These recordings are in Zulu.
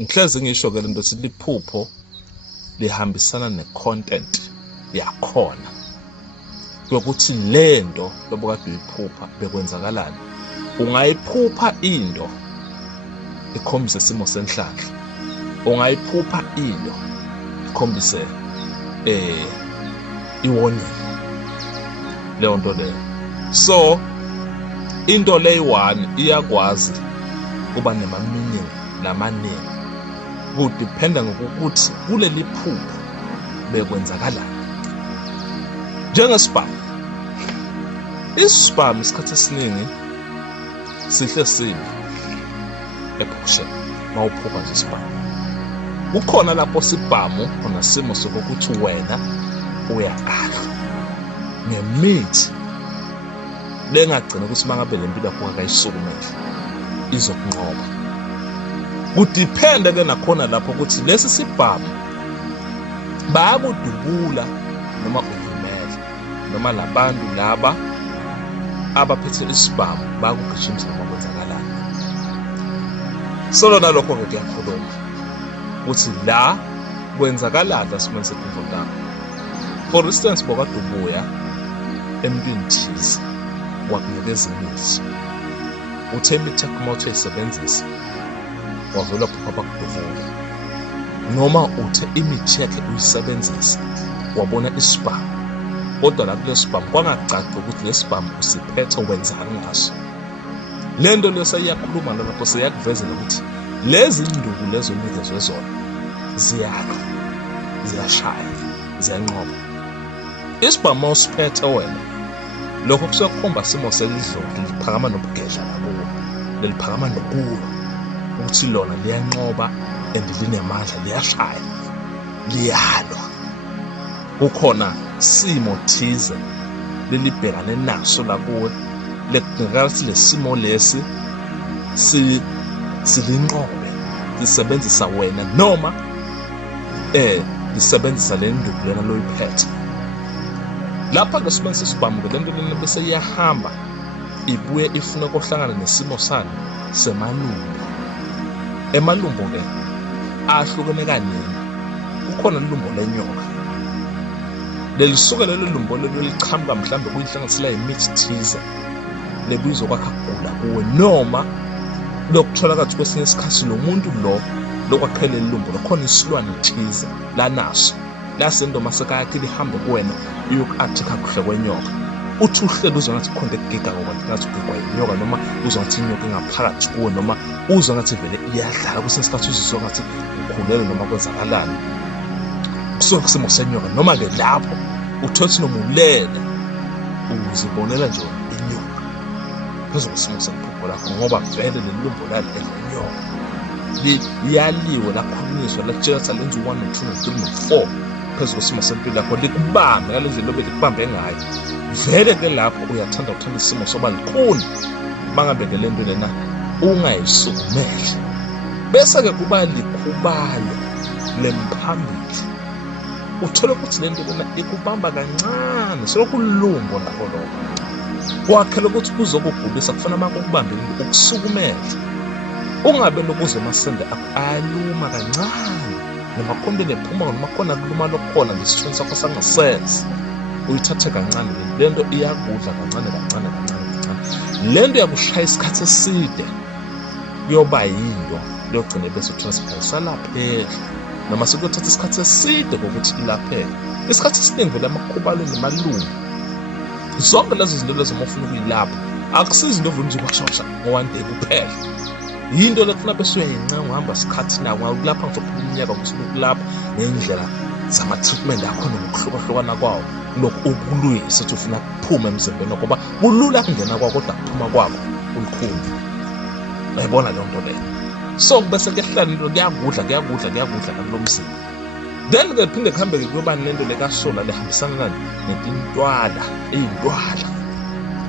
ngihlezi ngisho ke lento sithi liphupho lihambisana ne-content yakhona yokuthi lento lobukade uyiphupha bekwenzakalani. Ungayiphupha into ikhombise isimo senhlalo, ungayiphupha into ikhombise iwarning leyo nto leyo. So into leyi-one iyakwazi kuba nema-meaning lamaningi, kudependa ngokuthi kuleli phupho bekwenzakalani. Njengesibhamu, isibhamu isikhathi esiningi sihle sibi ebusheni mawuphupha nje isibhamu. Kukhona lapho sibhamu khona simo sokuthi wena uyaqala ngemithi lengagcina ukuthi mangabe lempilo yakho akayisukumele izokunqoba. Kudepende ke nakhona lapho ukuthi lesi sibhamu bayakudubula noma uvumele noma labantu laba abaphethe isibhamu bayakugijimisa noma kwenzakalani. Solo nalokho ke kuyakhuluma ukuthi la kwenzakalani esimweni sephupho lakho. For instance, bokade ubuya emntwini thize wakunikeza imithi, uthe imithi yakho uma uthayisebenzisa wavela phupha bakudubula, noma uthe imithi yakhe uyisebenzisa wabona isibhamu, kodwa la kule sibhamu kwangacaci ukuthi le sibhamu usiphethe wenzani ngaso. Le nto leyo seyiyakhuluma nalapho seyakuvezela ukuthi lezi nduku lezo unikezwe zona ziyakha, ziyashaya, ziyanqoba. Isibhamu mawusiphethe wena, lokho kusekhomba simo selidlule liphakama nobugedla nakuwo, leliphakama nokulwa ukuthi lona liyanqoba and linemandla, liyashaya, liyalwa. Kukhona simo thize lelibhekane naso lakuwe, lekudingakala ukuthi lesimo lesi silinqobe, lisebenzisa wena noma lisebenzisa le nduku lena loyiphethe. Lapha ke sibenzisa isibhamu ke lento lena bese iyahamba ibuye ifuna ukuhlangana nesimo salo semalumbo. Emalumbo ke ahlukene kaningi. Kukhona ilumbo lenyoka, lelisuke lelo lumbo lelo liqhamuka mhlambe kuyihlanganisela imithi thize lebizwa kwakha kugula kuwe, noma lokuthola kathi kwesinye isikhathi lo muntu lo lokwakhela ilumbo lokhona isilwane thize lanaso lasento masekayakhe lihambe kuwena uyoku-athika kuhle kwenyoka. Uthi uhlelo uzwa ngathi kukhona ukugiga kokwathi ngathi ugigwa inyoka, noma uzwa ngathi inyoka ingaphakathi kuwe, noma uzwa ngathi vele iyadlala kwesinye isikhathi uzizwa ngathi ukhulelwe noma kwenzakalani kusuka kusimo senyoka. Noma ke lapho uthothi noma ulele uzibonela nje inyoka phezu kwesimo sephupho lakho, ngoba vele leli lumbo lalo elinyoka liyaliwe lakhulunyiswa latshela lenza 1 no 2 no 3 no 4 phezu kwesimo sempilo yakho, likubambe ngale ndlela lobe likubambe ngayo. Vele ke lapho uyathanda isimo soba likhuni bangabe ke lento lena ungayisukumele. Bese ke kuba likhubalo lemphambili, uthole ukuthi lento lena ikubamba kancane sokulumbo nakho lokho wakhela ukuthi kuzokugulisa kufana makukubambe ukusukumele. Ungabe lokuzwe amasende akho ayaluma kancane, noma khona lephuma noma khona kuluma lokhona ngesithweni sakho sangasese, uyithathe kancane lento iyakudla kancane kancane kancane kancane. Lento yakushaya isikhathi eside kuyoba yinto logcine bese utransfer salaphela, noma sekuthatha isikhathi eside ukuthi ilaphele. Isikhathi esiningi vele amakhubalo nemalungu zonke lezo zinto lezo mofuna ukuyilapha akusizi into vele uzokwashasha ngo-1 day kuphela. Yinto lekufuna bese uyayincanga uhamba isikhathi nawo ngakulapha ngizophuma iminyaka ngisuke ukulapha ngendlela zama-treatment akhona ngokuhlukahlukana kwawo, lokhu ukuluyisa ukuthi ufuna kuphuma emzimbeni ngoba kulula kungena kwako kodwa kuphuma kwakho kulukhuni. Uyayibona leyo nto leyo. So bese kuyahlala into kuyagudla kulo mzimba. Then ke phinde kuhambe kuyoba nento lekasola lehambisana netintwala,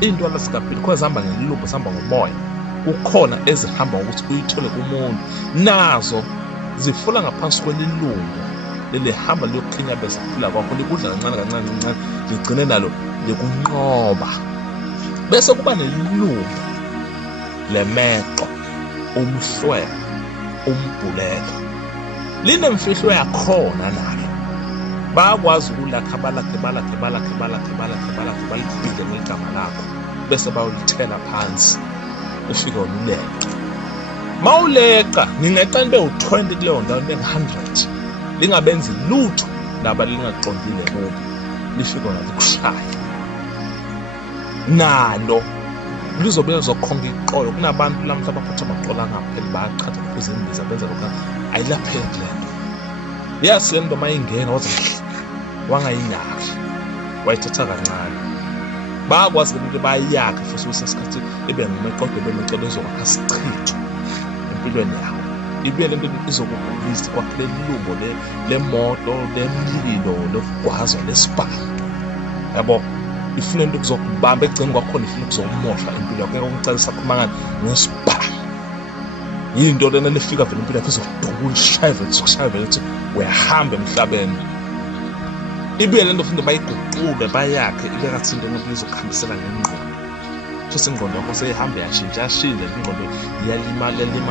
iy'ntwala zikaphili khona zihamba ngelumbo, zihamba ngomoya. Kukhona ezihamba ngokuthi uyithole kumuntu, nazo zifula ngaphansi kwelilungu lelihamba liyokukhinyabeza ukuphila kwakho, likudla kancane kancane kancane ligcine nalo likunqoba. Bese kuba nelilungu lemeqo, umhlwembe. umbhulelo. Linemfihlo yakhona nalo. Bayakwazi ukulakha balibhile ngegama lakho bese bayolithela phansi ufike uleqa. Mawuleqa ngingeqa into u20 kuleyo ndawo into engu100 lingabenzi lutho laba lingaqondile kubo lifike likushaya. Nalo lizobe lizokhonga iqolo kunabantu lamhla abaphatha amaqolo angapheli bayachatha kuze imbiza benza lokho ayilapheki lento. Yes lento mayingena wathi wangayinaki wayithatha kancane. Bayakwazi ukuthi bayakhe futhi kusesikhathi ibe ngumeqodo bemeqodo ezokwakha sichitho empilweni yakho. Ibuye lento izokugulisa kwaphela ilumbo lemoto lemlilo lokugwazwa lesibhamu. Yabo ifuna into kuzokubamba egcini kwakhona ifuna ukuzomosha impilo yakho ngicela khumanga nesibhamu. Yinto lena lefika vele impilo yakho izodukula ishayve ukuthi uyahamba emhlabeni. Ibuye lento futhi bayiguqule bayakhe ibekathi into umuntu izokuhambisela ngengqondo. Futhi ingqondo yakho seyihamba yashintsha ingqondo iyalima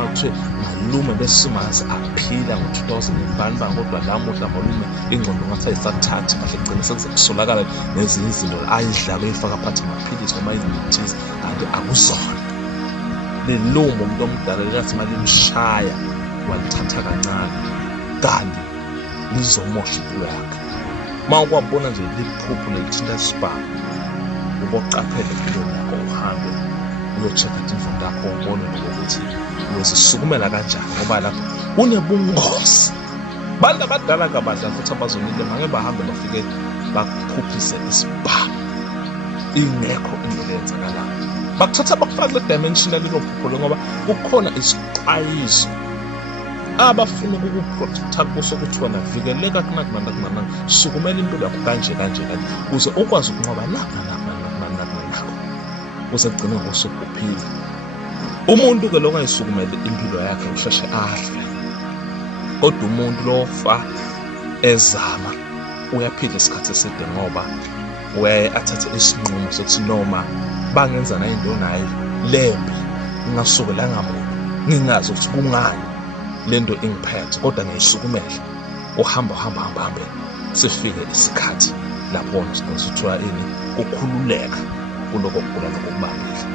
kuthiwe malume besimazi aphila ngo-2001 kodwa lamuhla malume ingqondo ngathi ayisathathi kahle kugcina sekusolakala nezinye izinto ayidlala eyifaka phakathi amaphilisi noma izinithize kanti akuzona. Lelumbo umuntu omdala likathi malimshaya walithatha kancane kanti lizomosha impilo yakhe. Mawukwabona nje liphupho lelithinta isibhamu uboqaphele empilweni yakho uhambe uyo-check-a imfundo yakho ubone ukuthi uyozisukumela kanjani ngoba lapho unebungozi. Bantu abadala kabadla futhi abazonile mange bahambe bafike bakuphuphise isibhamu ingekho into eyenzakalayo. Bakuthatha bakufaka le-dimension yalelo phupho ngoba kukhona isixwayiso abafuna ukukuprotecta kuso ukuthi wena vikeleka kunakho sukumela impilo yakho kanje ukuze ukwazi ukunqoba nakho uze kugcine ngosukuphila. Umuntu ke lo ngayisukumele impilo yakhe usheshe ahle. Kodwa umuntu lofa ezama uyaphila isikhathi eside ngoba uyaye athathe isinqumo sokuthi noma bangenza nayo into nayo lembi ngasukelanga muntu ngingazi ukuthi kungani lento ingiphethe kodwa ngiyisukumele uhamba sifike isikhathi lapho wona sikuthiwa ini ukukhululeka kuloko kugula lokubambile.